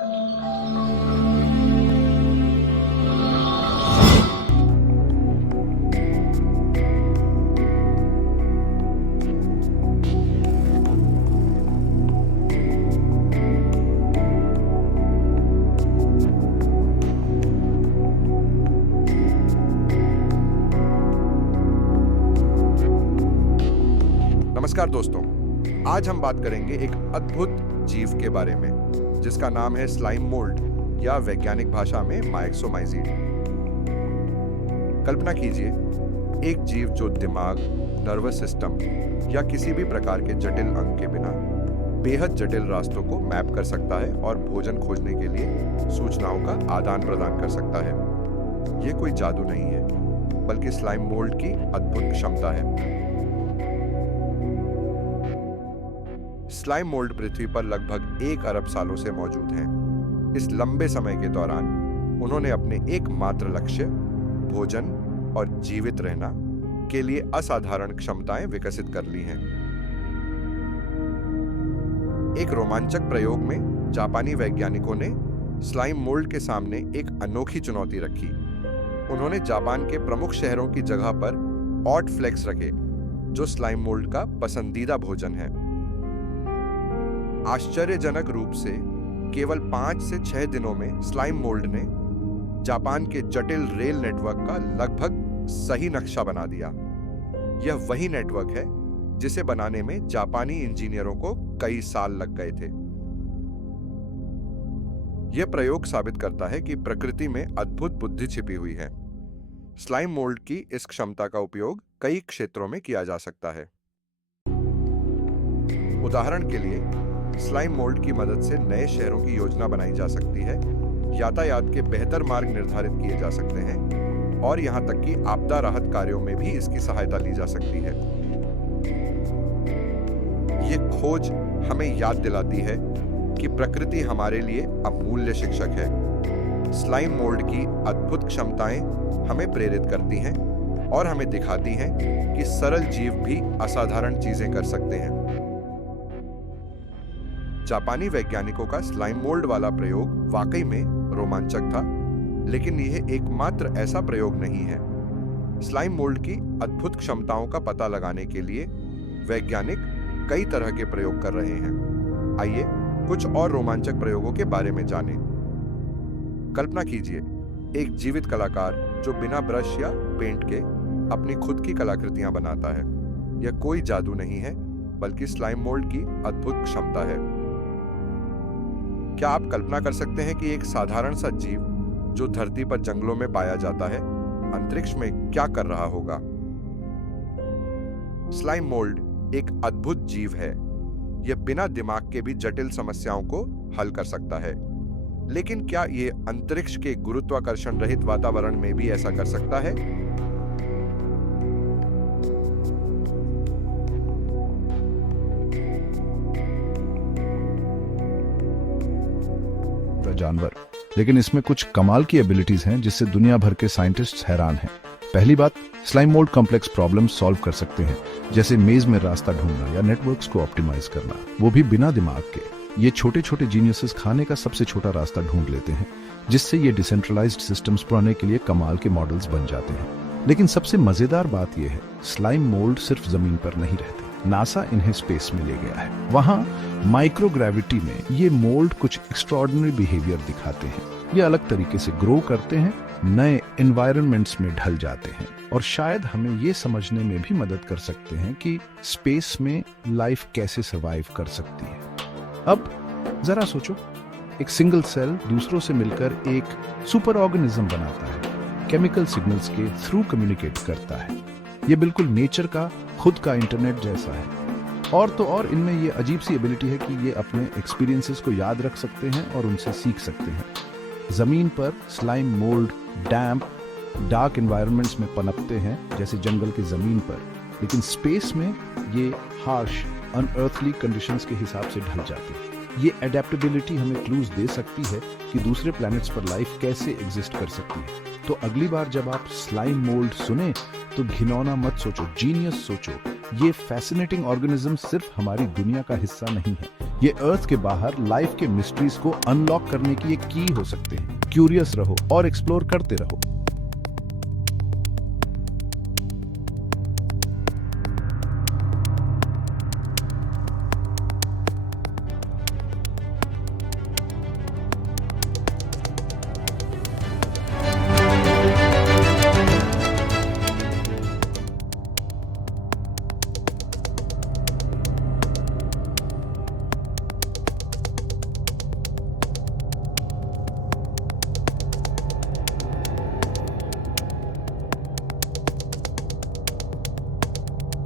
नमस्कार दोस्तों, आज हम बात करेंगे एक अद्भुत जीव के बारे में जिसका नाम है स्लाइम मोल्ड या वैज्ञानिक भाषा में मायक्सोमाइजीड। कल्पना कीजिए, एक जीव जो दिमाग, नर्वस सिस्टम या किसी भी प्रकार के जटिल अंग के बिना बेहद जटिल रास्तों को मैप कर सकता है और भोजन खोजने के लिए सूचनाओं का आदान प्रदान कर सकता है। यह कोई जादू नहीं है, बल्कि स्लाइम मोल्ड की अद्भुत क्षमता है। स्लाइम मोल्ड पृथ्वी पर लगभग 1 अरब सालों से मौजूद हैं। इस लंबे समय के दौरान उन्होंने अपने एकमात्र लक्ष्य, भोजन और जीवित रहना के लिए असाधारण क्षमताएं विकसित कर ली हैं। एक रोमांचक प्रयोग में जापानी वैज्ञानिकों ने स्लाइम मोल्ड के सामने एक अनोखी चुनौती रखी। उन्होंने जापान के प्रमुख शहरों की जगह पर ऑट फ्लेक्स रखे, जो स्लाइम मोल्ड का पसंदीदा भोजन है। आश्चर्यजनक रूप से केवल 5 से 6 दिनों में स्लाइम मोल्ड ने जापान के जटिल रेल नेटवर्क का लगभग सही नक्शा बना दिया। यह वही नेटवर्क है जिसे बनाने में जापानी इंजीनियरों को कई साल लग गए थे। यह प्रयोग साबित करता है कि प्रकृति में अद्भुत बुद्धि छिपी हुई है। स्लाइम मोल्ड की इस क्षमता का उपयोग कई क्षेत्रों में किया जा सकता है। उदाहरण के लिए, स्लाइम मोल्ड की मदद से नए शहरों की योजना बनाई जा सकती है, यातायात के बेहतर मार्ग निर्धारित किए जा सकते हैं और यहां तक कि आपदा राहत कार्यों में भी इसकी सहायता ली जा सकती है। ये खोज हमें याद दिलाती है कि प्रकृति हमारे लिए अमूल्य शिक्षक है। स्लाइम मोल्ड की अद्भुत क्षमताएं हमें प्रेरित करती हैं और हमें दिखाती हैं कि सरल जीव भी असाधारण चीजें कर सकते हैं। जापानी वैज्ञानिकों का स्लाइम मोल्ड वाला प्रयोग वाकई में रोमांचक था, लेकिन यह एकमात्र ऐसा प्रयोग नहीं है। स्लाइम मोल्ड की अद्भुत क्षमताओं का पता लगाने के लिए वैज्ञानिक कई तरह के प्रयोग कर रहे हैं। आइए कुछ और रोमांचक प्रयोगों के बारे में जानें। कल्पना कीजिए, एक जीवित कलाकार जो बिना ब्रश या पेंट के अपनी खुद की कलाकृतियां बनाता है। यह कोई जादू नहीं है, बल्कि स्लाइम मोल्ड की अद्भुत क्षमता है। क्या आप कल्पना कर सकते हैं कि एक साधारण सा जीव जो धरती पर जंगलों में पाया जाता है, अंतरिक्ष में क्या कर रहा होगा? स्लाइम मोल्ड एक अद्भुत जीव है। यह बिना दिमाग के भी जटिल समस्याओं को हल कर सकता है। लेकिन क्या यह अंतरिक्ष के गुरुत्वाकर्षण रहित वातावरण में भी ऐसा कर सकता है? जानवर, लेकिन इसमें कुछ कमाल की एबिलिटीज हैं जिससे दुनिया भर के साइंटिस्ट्स हैरान हैं। पहली बात, slime mould complex problems solve कर सकते हैं, जैसे मेज में रास्ता ढूंढना या नेटवर्क्स को ऑप्टिमाइज करना, वो भी बिना दिमाग के। ये छोटे छोटे जीनियसेस खाने का सबसे छोटा रास्ता ढूंढ लेते हैं, जिससे ये डिसेंट्रलाइज्ड सिस्टम्स बनाने के लिए कमाल के मॉडल्स बन जाते हैं। लेकिन सबसे मजेदार बात यह है, स्लाइम मोल्ड सिर्फ जमीन पर नहीं रहते। नासा इन्हें स्पेस में ले गया है। वहां माइक्रोग्रेविटी में ये मोल्ड कुछ एक्स्ट्रॉर्डिनरी बिहेवियर दिखाते हैं। ये अलग तरीके से ग्रो करते हैं, नए एनवायरनमेंट्स में ढल जाते हैं और शायद हमें ये समझने में भी मदद कर सकते हैं कि स्पेस में लाइफ कैसे सर्वाइव कर सकती है। अब जरा सोचो, एक सिंगल सेल दूसरों से मिलकर एक सुपर ऑर्गेनिज्म बनाता है, केमिकल सिग्नल्स के थ्रू कम्युनिकेट करता है। ये बिल्कुल नेचर का खुद का इंटरनेट जैसा है। और तो और इनमें ये अजीब सी एबिलिटी है कि ये अपने एक्सपीरियंसेस को याद रख सकते हैं और उनसे सीख सकते हैं। जमीन पर स्लाइम मोल्ड डैम्प, डार्क एनवायरनमेंट्स में पनपते हैं, जैसे जंगल की जमीन पर, लेकिन स्पेस में ये हार्श अनअर्थली कंडीशंस के हिसाब से ढल जाते हैं। ये एडेप्टेबिलिटी हमें क्लूज दे सकती है कि दूसरे प्लैनेट्स पर लाइफ कैसे एग्जिस्ट कर सकती है। तो अगली बार जब आप स्लाइम मोल्ड सुने तो घिनौना मत सोचो, जीनियस सोचो। ये फैसिनेटिंग ऑर्गेनिज्म सिर्फ हमारी दुनिया का हिस्सा नहीं है, ये अर्थ के बाहर लाइफ के मिस्ट्रीज को अनलॉक करने की एक की हो सकते हैं। क्यूरियस रहो और एक्सप्लोर करते रहो।